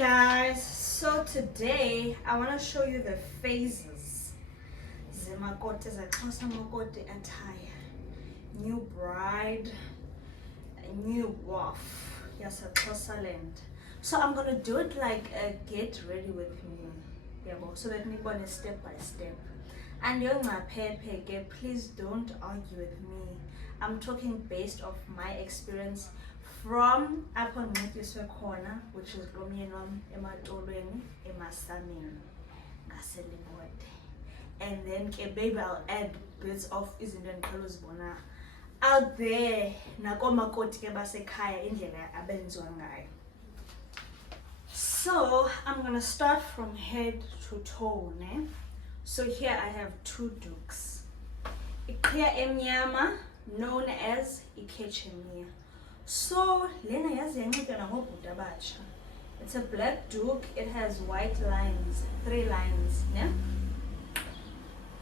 Guys, so today I want to show you the phases zemakoti zaXhosa makoti attire. New bride, new waff yaseXhosa land. So I'm gonna do it like a get ready with me, so that nibone step by step. And Pepe, please don't argue with me. I'm talking based off my experience from upon Mutliswe corner, which is Romienum, Ematolweni, Emasamin, Gaselibode. And then baby, I'll add bits of Izindan Kaluzbona out there. Nakomakoti basekhaya indlela abenziwa ngayo. So I'm gonna start from head to toe, ne? So here I have two dukes. Iqhiya emnyama, known as ikechemia. So lena yazi yanceda nangobhuda abatsha. It's a black duke. It has white lines, 3 lines, ne?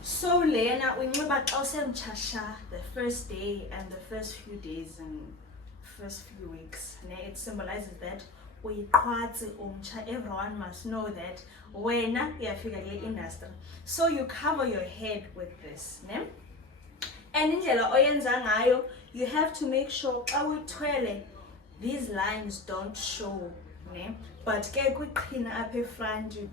So lena uyinxiba xa usemtshasha the first day and the first few days and first few weeks, ne? It symbolizes that uyiqhwatsi umtsha. Everyone must know that wena uyafika kule industry. So you cover your head with this, ne? And indlela oyenza ngayo, you have to make sure xa uyithwele these lines don't show, ne? But ke kwiqhina apha efront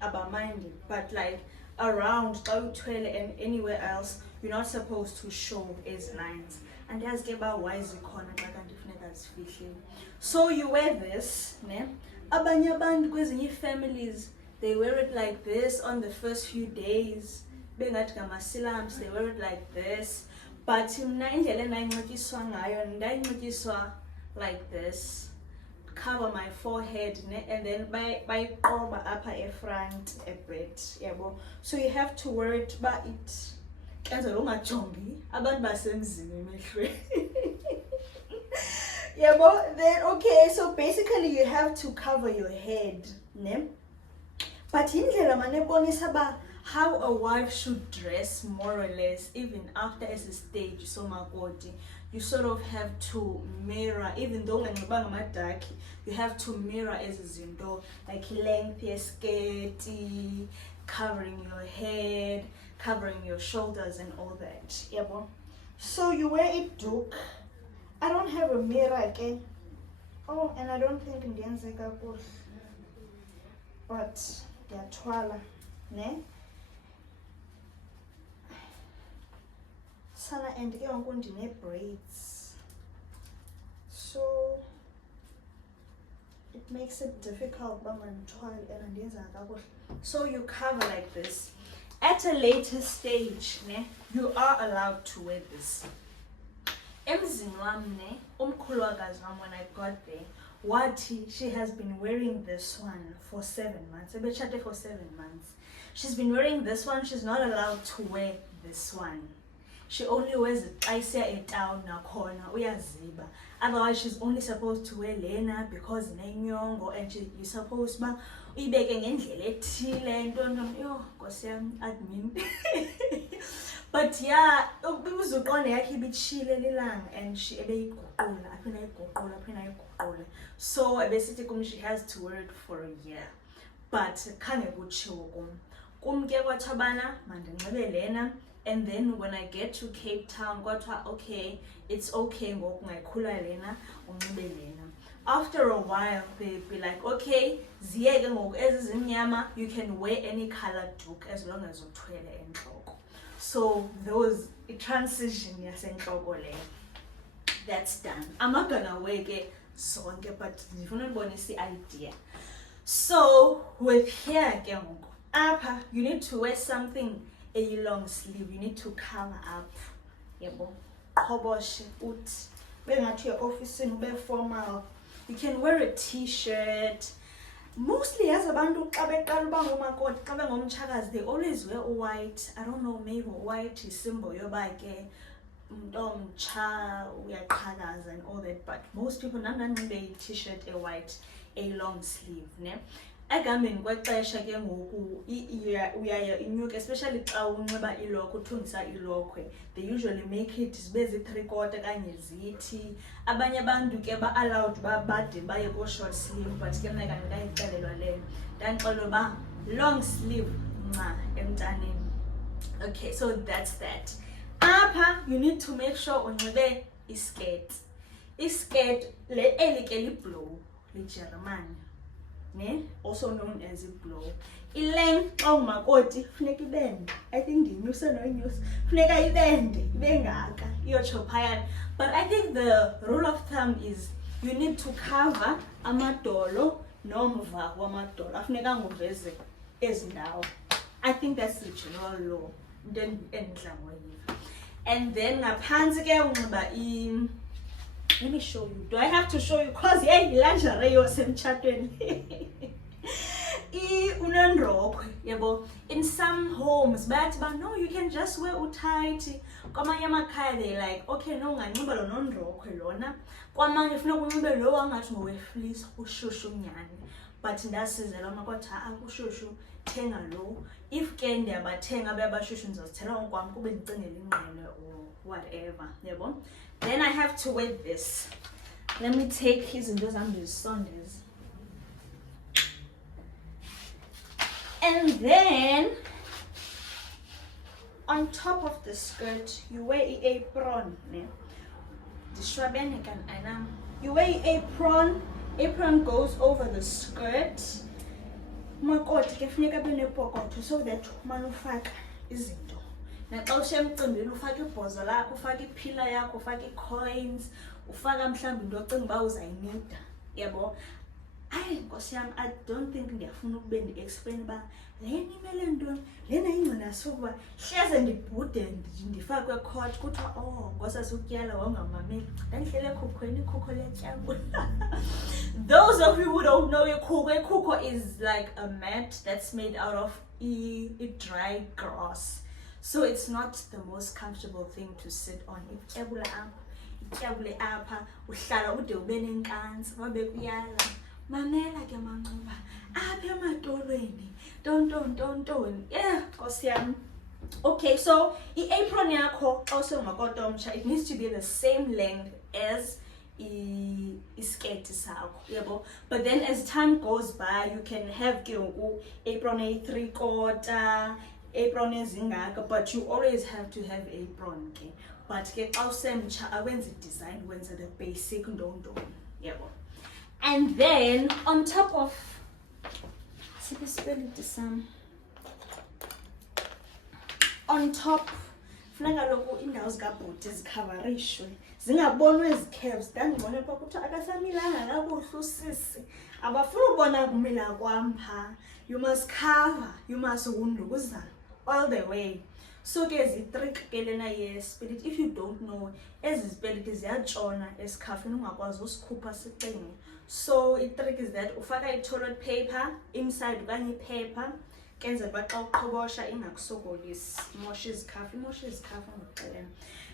abamindi, but like around xa uyithwele and anywhere else you're not supposed to show as lines. And as ke ba wise khona xa kanti funeka zifihlile. So you wear this, ne? Abanye abantu kwezinye families they wear it like this on the first few days. Bengathi ngamasilams, they wear it like this. But mna indlela endayinxityiswa ngayo ndayinxityiswa like this. Cover my forehead, ne? And then bayiqoba apha efront a bit, yabo. So you have to wear it ba it kenza lo majongi abantu basemzini emehlweni. Yabo. Then okay, so basically you have to cover your head, ne? But indlela manebonisa ba how a wife should dress more or less even after as a stage so makoti. You sort of have to mirror, even though unganxibanga amadakhi, you have to mirror as izinto like length yeskirt, covering your head, covering your shoulders and all that. Yabo. So you wear it duke. I don't have a mirror again. Oh, and I don't think ndiyenzeka kuhle. But ndiyathwala, ne? Sana and ke ngoku ndine braids. So it makes it difficult uba mandithwale and ndiyenza kakuhle. So you cover like this. At a later stage, ne, you are allowed to wear this. Emzini wam, ne, umkhuluwakazi wam, when I got there, wathi she has been wearing this one for 7 months. Ebetshate for 7 months. She's been wearing this one. She's not allowed to wear this one. She only wears it xa isiya etown nakhona uyaziba. Otherwise she's only supposed to wear lena because nenyongo, and you're supposed ba uyibeke ngendlela ethile ntoni yo Nkosi yam admin. But yeah, uzuqonde yakhe ibitshile lilanga and she ebeyiguqula aphinda ayiguqule. So ebesithi kum she has to wear it for a year. But khange kutshiwo kum ke kwathiwa bana mandinxibe lena. And then when I get to Cape Town, okay, it's okay ngoku ngayikhula lena unxibe lena. After a while they'll be like, okay, ziyeke ngoku ezi zimnyama, you can wear any colored duke as long as uthwele entloko. So those transition yasentloko leyo, that's done. I'm not gonna wear ke zonke, but ndifuna ubonisa idea. So with here ke ngoku apha you need to wear something a long sleeve. You need to cover up, yebo, qhoboshe uthi bengathi office ube formal. You can wear a t-shirt. Mostly as abantu xa beqala uba ngomakoti xa bengomtshakazi they always wear white. I don't know, maybe white is symbol yoba ke umuntu omtsha uyaqhakaza and all that, but most people nanganxibe a t-shirt, a white, a long sleeve, ne? Ekuhambeni kwexesha ke ngoku uyaya inyuke, especially xa unxiba ilokhwe, uthungisa ilokhwe, they usually make it zibe zi-3/4 kanye zithi. Abanye abantu ke ba-allowed uba bade baye ko-short sleeve, but ke mna kanti ndayixelelwa leyo, ndandixelelwa uba long sleeve nca emntaneni. Okay, so that's that. Apha you need to make sure unxibe iskirt. Iskirt eli ke liblow, lijeremane, ne? Also known as iblow. Ilength xa ungumakoti funeka ibende. I think ndiyinyuse noyinyusa. Funeka ibende, ibe ngaka, iyotsho phayana. But I think the rule of thumb is you need to cover amadolo nomva wamadolo. Afuneka nguveze ezi ndawo. I think that's the general law. Then endla ngoyiva. And then ngaphansi ke unxiba let me show you. Do I have to show you? Because hey, lingerie yosemtshatweni. Unondrokwe, yabo. In some homes, but no, you can just wear utight. Kwamanye amakhaya they like, okay, no, unganxiba lo nondrokwe lona. Kwamanye funeka unxibe lo wangathi ngowefleece ushushu nyani. But ndasizela amakwatha akushushu thenga lo. If ke ndiyabathenga abashushu ndizozithela ngokwam kube ndicingela ingqele or whatever, yabo. Then I have to wear this. Let me take izinto zam ndizisondeze. And then on top of the skirt you wear an apron, ne? You wear an apron. Apron goes over the skirt. Umakoti ke funeka abe nepokotho so that umane ufaka izinto. Naxa usemcimbini ufaka ibhozo lakho, ufaka iphila yakho, ufaka icoins, ufaka mhlawumbi into ocinga uba uzayinida, yabo. Hayi Nkosi yami, I don't think ndiyafuna ukube ndi-explain uba lena imele ntoni, lena ingcina sokuba hleze ndibhude ndifakwe court kuthiwa oh ngosasutyala wangamameli ndandihlele ekhukhweni, ikhukho letyambo. Those of you who don't know ikhukho is like a mat that's made out of dry grass. So it's not the most comfortable thing to sit on. Ityabule apha, uhlala ude ube nenkantsi, wabe kuyala. Mamela ke manxeba, apha emadolweni, tonton. Yeah, Nkosi yami. Okay, so i-apron yakho xa usengumakoti omtsha, it needs to be the same length as isketi sakho, yabo. But then as time goes by, you can have ke ngoku apron eyi-3/4, apron ezingaka, but you always have to have apron ke. But ke xa usemtsha awenzi design, wenza the basic ntonto, yabo. And then on top of on top funeka lokhu indawo zikabhuti zikhavarishwe, zingabonwa ezi curves. Ndandibone pha ukuthi akasamilanga kakuhle usisi, abafuna ubona kumila kwam pha. You must cover, you must wundukuza all the way. So ke zi-trick ke lena ye-spirit. If you don't know, ezi spirit ziyatshona esikhafini ungakwazi usikhupha siqine. So i-trick is that ufaka i-toilet paper inside okanye iphepha kenze ba xa uqhobosha ingakusokolisi, imosha izikhafu ngokuxelena.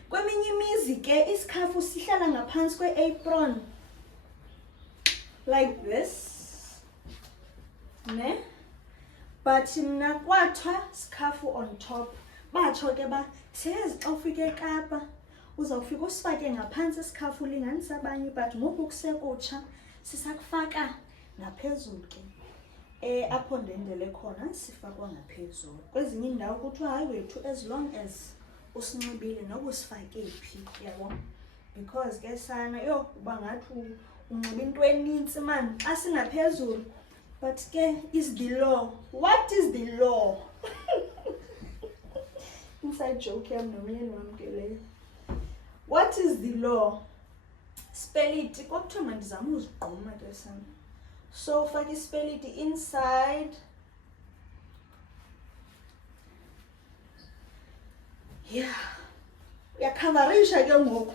Kweminye imizi ke isikhafu sihlala ngaphansi kwe-apron like this, ne? But mna kwathiwa sikhafu on top. Batsho ke ba siyazi xa ufike eKapa uzawufika usifake ngaphantsi isikhafu ulinganisa abanye, but ngoku kusekutsha sisakufaka ngaphezulu ke. Apho ndendele khona sifakwa ngaphezulu. Kwezinye indawo kuthiwa hayi wethu, as long as usinxibile noba usifake phi, yabo. Because ke sana uba ngathi unxiba into enintsi man xa singaphezulu. But ke is the law. What is the law? Inside joke yam nomyeni wam ke leyo. What is the law? Spell it. Kwakuthiwa mandizame uzigquma ke sana. So ufake ispell it inside. Yeah. Uyakhavarisha ke ngoku.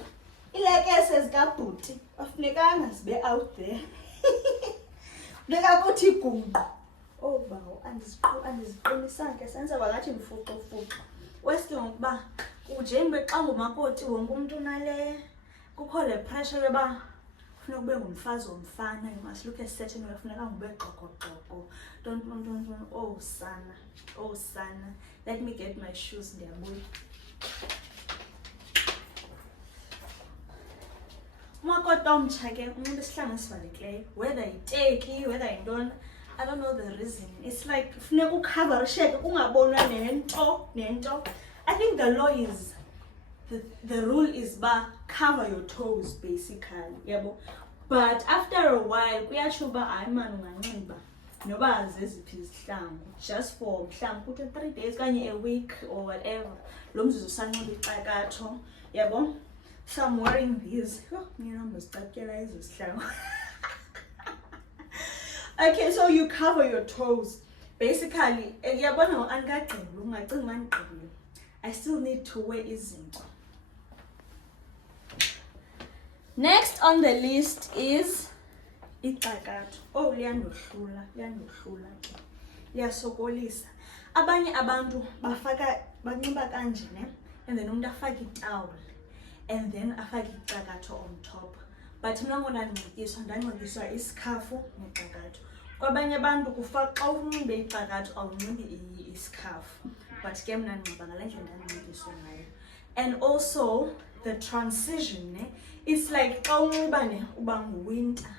Ilekese zikabhuti afunekanga zibe out there. Funeka kuthi igungqu. Oh bawo, andiziqinisanga ke senza ngathi ndifuqo. Wesike ngokuba njengoba xa ngumakoti wonke umuntu unale kukho le pressure yoba kufuneka ube ngumfazi womfana, you must look a certain way, kufuneka ube xokoxoko. Don't, oh sana, let me get my shoes, ndiyabuya. Umakoti omtsha ke umuntu isihlanga esivalekileyo, whether yiteki, whether yintoni, I don't know the reason. It's like funeka ukhavarisheke kungabonwa nento. I think the law is the rule is cover your toes basically, yabo. But after a while kuyatsho uba hayi man unganxiba noba zeziphi izihlangu just for mhlawumbi kuthi 3 days kanye a week or whatever, lo mzuzu usanxiba ixakatho, yabo. So I'm wearing these. Okay, so you cover your toes basically. I still need to wear izinto. Next on the list is ixakatho. Oh, liyandohlula ke. Liyasokolisa. Abanye abantu banxiba kanje ne, and then umuntu afake itowel, and then afake ixakatho on top. But mina ngona ndancediswa isikhafu nexakatho. Kwabanye abantu kufaka xa unxibe ixakatho awunxibi isikhafu. But ke mina ndinxiba ngale ndlela ndancediswa ngayo. And also the transition, ne? It's like xa unxiba ne uba winter,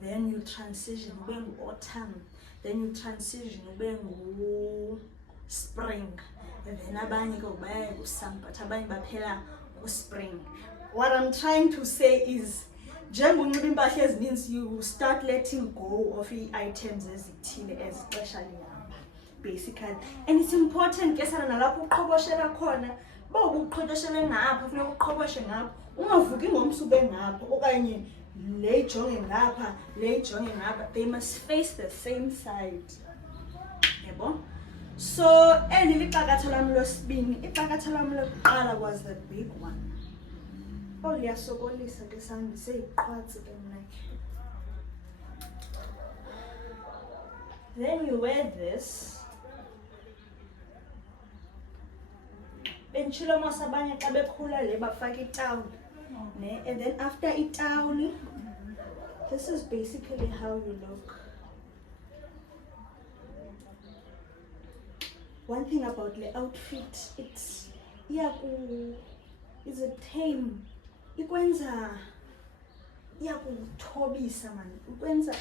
then you transition ube autumn, then you transition ube spring, and then abanye ke ubaya summer, but abanye baphela spring. What I'm trying to say is njengoba unxiba impahla ezininzi, you start letting go of items ezithile ezixesha lihamba basically. And it's important ke sana nalapho uqhoboshela khona, ba ubuqhoboshele ngapha funeka uqhoboshe ngapha, ungavuki ngomsube ngapha okanye le ijonge ngapha, le ijonge ngapha. They must face the same side, yebo. So eli lixakatho lami losibini, ixakatho lami lokuqala was the big one. Oh, liyasokolisa ke sami seyiqhwatsi ke mna. Then you wear this. Benchilo mos abanye xa bekhula le bafaka itawuli, ne? And then after itawuli, this is basically how you look. One thing about the outfit, it's is a tame. Ikwenza iyakuthobisa man. Ikwenza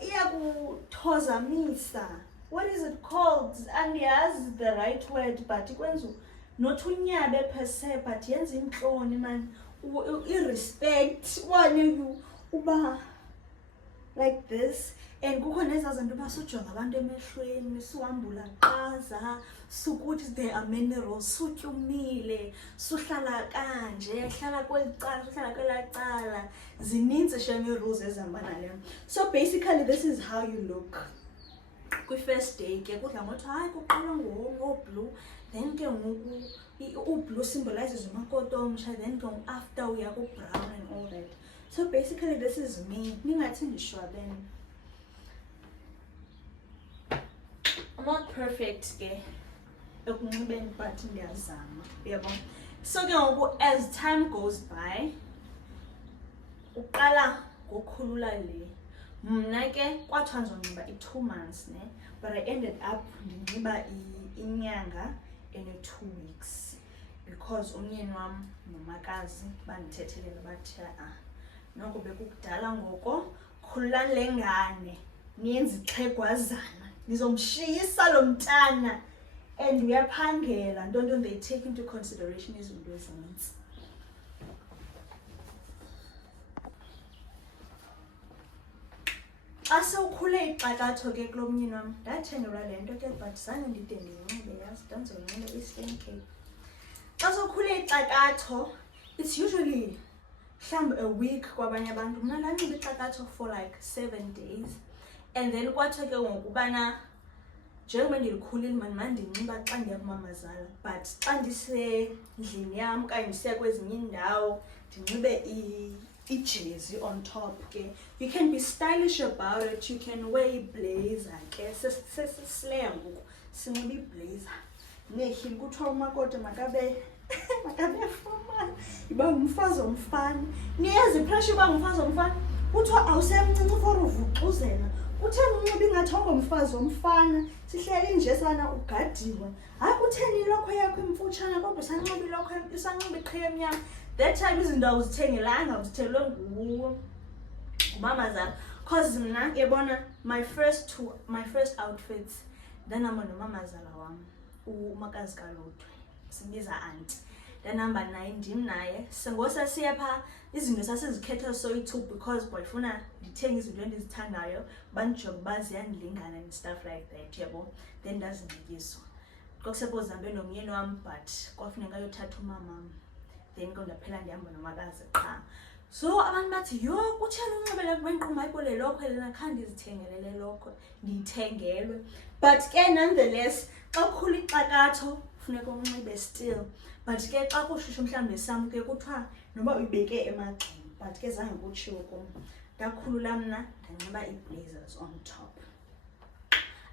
iyakuthozamisa. What is it called? And yes, the right word, but ikwenza not unyabe per se, but yenza inhloni man. Irrespect one you uba like this. And kukhona ezazinto basujonga abantu emehlweni, suhambula qaza, sukuthi there are minerals, sutyumile, suhlala kanje, hlala kweli cala, suhlala kwela cala. Zininzi shem rules ezihamba nale. So basically this is how you look. Kwi-first day ke kudla ngothi hayi kuqala ngo-blue, then ke ngoku u-blue symbolizes umakoti omtsha, then ke after uya ku-brown and all that. So basically this is me. Ningathi ndishwabene. I'm not perfect ke ekunxibeni but ndiyazama, yabo. So ke ngoku as time goes by uqala ngokhulula le. Mna ke kwathiwa ndizonxiba i-2 months ne, but I ended up ndinxiba inyanga and 2 weeks because umyeni wam nomakazi bandithethelela bathi noko bekukudala ngoko, khululani le ngane niyenze ixhegwazana, nizomshiyisa lo mntana. And uyaphangela ntonto, they take into consideration izinto ezinintsi. Xa sewukhule ixakatho ke kulo myeni wam ndathengelwa le nto ke, but zange ndide ndiyinxibe, yazi ndandizoyinxiba i-Eastern Cape. Xa sewukhule ixakatho, it's usually mhlawumbi a week kwabanye abantu. Mna ndanxiba ixakatho for like 7 days, and then kwathiwa ke ngoku ubana njengoba ndilikhulile mandinxiba xa ndiya kumamazala, but xa ndisendlini yam okanye ndisiya kwezinye iindawo ndinxibe ijezi on top ke. You can be stylish about it. You can wear iblazer ke. Sesislaya ngoku sinxiba iblazer neehili. Kuthiwa umakoti makabe makabefumana iba ngumfazi omfana. Niyazi ipressure uba ngumfazi omfana kuthiwa awusemncinci for uvuxuzela. Kutheni unxiba ingathi ongumfazi omfana sihleli nje sana ugadiwe? Hayi kutheni ilokhwe yakho imfutshane kodwa usanxiba ilokhwe isanxiba iqhiya emnyama? That time izinto awuzithengelanga uzithengelwe ngumama zam. Cause mna yabona my first outfits ndanihamba nomamazala wam umakazi kaLuthwe simbiza aunty. Ndanihamba naye ndim naye sengosasiya phaa izinto sasizikhetha soyi-two because boyfuna ndithenge izinto endizithandayo bandijonge uba ziyandilingana and stuff like that yabo. Then ndazinxityiswa kwakusuppose ndihambe nomyeni wam but kwafuneka ayothatha umamam then ndaphela ndihamba nomakazi qha. So abantu bathi yho kutheni unxibele kwenkqubo ayikho le lokhwe lena khange ndizithengele le lokhwe ndiyithengelwe. But ke nonetheless xa kukhula ixakatho funeka unxibe still. But ke xa kushushu mhlawumbi sam ke kuthiwa noba uyibeke emagxeni but ke zange kutshiwo kum. Ndakhulula mna ndanxiba ii-blazers on top.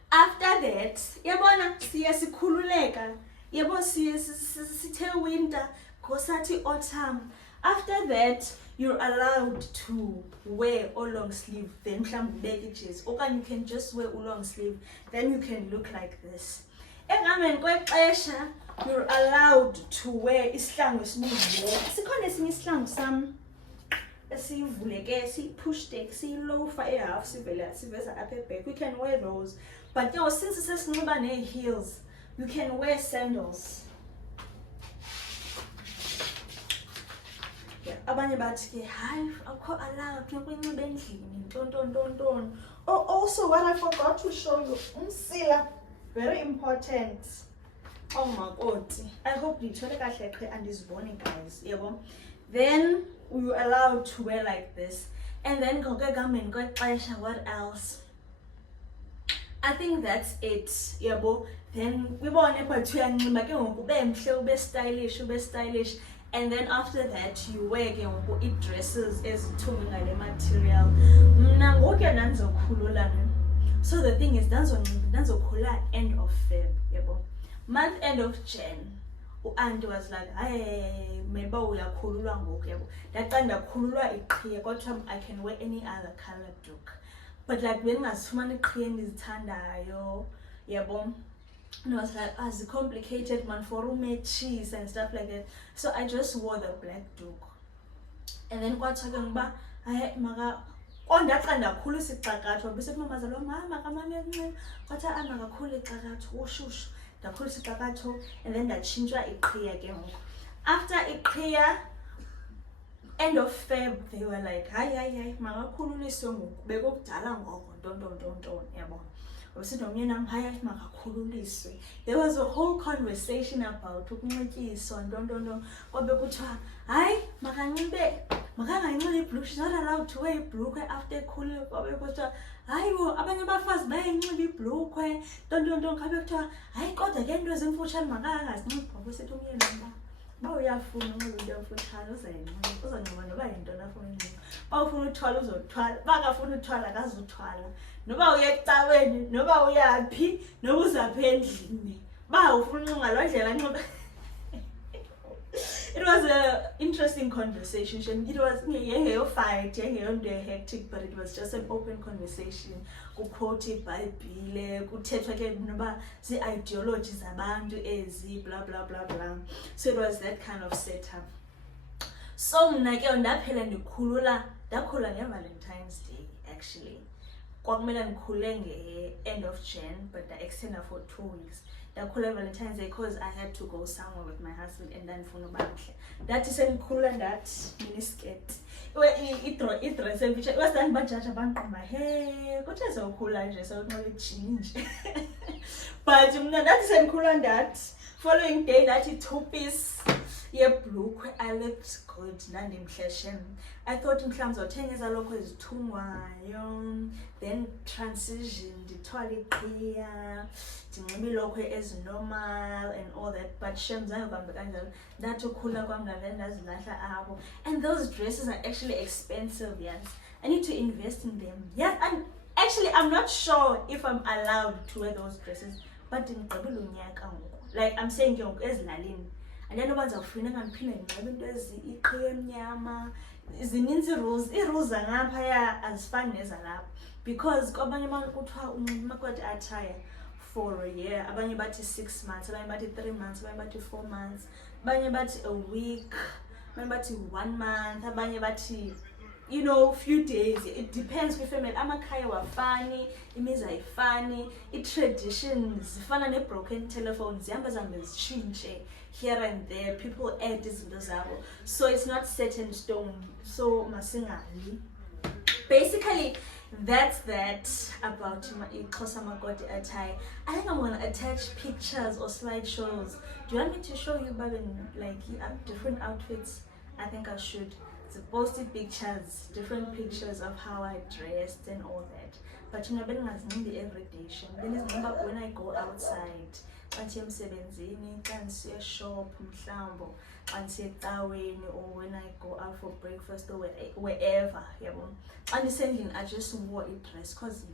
After that yabona siye sikhululeka yabo siye sithe winter ngosathi autumn. After that you're allowed to wear a long sleeve then mhlawumbi ubeke ijezi okanye you can just wear a long sleeve then you can look like this. Ekuhambeni kwexesha you're allowed to wear isihlangu esibuzile. Sikhona esinye isihlangu sam esivuleke si-push back siyilofa e-half siveza apha eback. We can wear those but since sesinxiba nee-heels you can wear sandals. Abanye bathi ke hayi akho allowed kunxiba endlini ntontontonton. Oh, also what I forgot to show you umsila, very important. Oh makoti, I hope ndithole kahle qhe andiziboni guys yabo. Then we were allowed to wear like this and then ngokekuhambeni kwexesha what else? I think that's it yabo. Then wibone but uyanxiba ke ngoku ube mhle ube stylish. And then after that you wear ke ngoku i-dresses ezithungwe ngale material. Mna ngoku nandizokhulula. So the thing is nandizokhulula end of Feb yabo. Month end of Jan uAunty was like hey maybe uyakhululwa ngoku yabo. Ndaqala ndakhululwa iqhiya kodwa I can wear any other color look. But like bengazifumana iqhiya endizithandayo yabo. And I was like, it's complicated man for cheese and stuff like that. So I just wore the black duke. And then kwathiwa ba hayi maka ondaqala ndakhulisa ixakatho bese mamazalo mama kamane encinci kwathi angakakhulu ixakatho ushushu ndakhulisa ixakatho and then ndachintshwa iqhiya ke ngoku. After iqhiya end of Feb they were like hayi makakhululiswe ngoku bekukudala ngoko ntontontonton yabo. There was a whole conversation about ukunxityiswa ntontonto kwabe kuthiwa hayi makanganxibi ibhlukhwe, she's not allowed to wear ibhlukhwe after ekhulile. Kwabe kuthiwa hayi bo abanye abafazi bayayinxiba ibhlukhwe ntontonto. Kwabe kuthiwa hayi kodwa ke into ezimfutshane makangazinxibi. Kwakusithi umyeni mba uba uyafuna unxiba into emfutshane uzayinxiba uzonxiba noba yintoni afuna unxiba. Uba ufuna uthwala uzothwala uba akafuna uthwala akazuthwala. Noba uya ecaweni noba uyaphi noba uzapha endlini ba ufuna unxiba loo ndlela anxiba. It was an interesting conversation. It was a fight, hectic, but it was just an open conversation. Kuquote iBhayibhile, kuthethwa ke noba zii-ideology zabantu ezi blah blah blah blah. So it was that kind of setup. So mna ke ndaphela ndakhulula nge-Valentine's Day actually. Kwakumele ndikhule nge-end of Jan but I extended for 2 weeks. Ndakhula Valentine's Day because I had to go somewhere with my husband and then ndifuna uba mhle. Ndathi sendikhula ndathi miniskirt. I-dress emfitshane wasani bajaja banquma he kuthe sewukhula nje sewunxiba ijini nje. But mna ndathi sendikhula ndathi following day ndathi two-piece yebhlukhwe I looked good ndandimhleshe. I thought mhlawumbi uzothenga ezalokhwe ezithungwayo then transition ndithwala iqhiya ndinxiba ilokhwe ezinormal and all that but shem zange kuhambe kanjalo. Ndathi ukhula kwam ndavele ndazilahla apho. And those dresses are actually expensive, yes. I need to invest in them. Yes, and actually I'm not sure if I'm allowed to wear those dresses but ndinigqibile unyaka ngoku. Like I'm saying ke ngoku ezilalini and then obanza ufuna ngamphinde nginqabe into iqhiye emnyama. Zininzi i-rules zangaphaya azifani nezalapha, because kwabanye abantu kuthiwa unxiba umakoti attire for a year, abanye bathi 6 months, abanye bathi 3 months, abanye bathi 4 months, abanye bathi a week, abanye bathi 1 month, abanye bathi few days. It depends kwifamily. Amakhaya wafani, imizi ayifani, i-traditions zifana ne-broken telephone zihamba zihambe zitshintshe here and there, people add izinto zabo, so it's not set in stone, so masingali. Basically that's that about Xhosa makoti attire. I think I'm gonna attach pictures or slideshows. Do you want me to show you like different outfits? I think I should. Posted pictures, different pictures of how I dressed and all that. But bengazinqindi everyday shem. Benizingqimba when I go outside. Xa ndiya emsebenzini, xa ndisiya shop mhlawumbi, xa ndisiya ecaweni, or when I go out for breakfast or wherever, yabo. Xa ndisendlini I just wore a dress because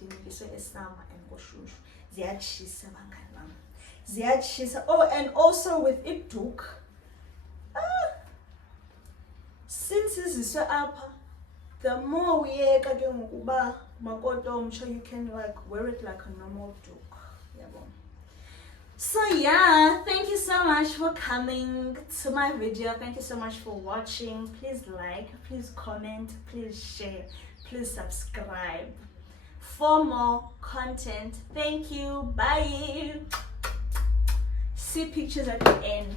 ndimikiswe esummer and kushushu. Ziyatshisa bangani bam. Ziyatshisa. Oh, and also with iduku. Since iziswe apha, the more uyeka ke ngokuba makoti omtsha, you can wear it like a normal duke. Yabo. So yeah, thank you so much for coming to my video. Thank you so much for watching. Please like, please comment, please share, please subscribe for more content. Thank you. Bye. See pictures at the end.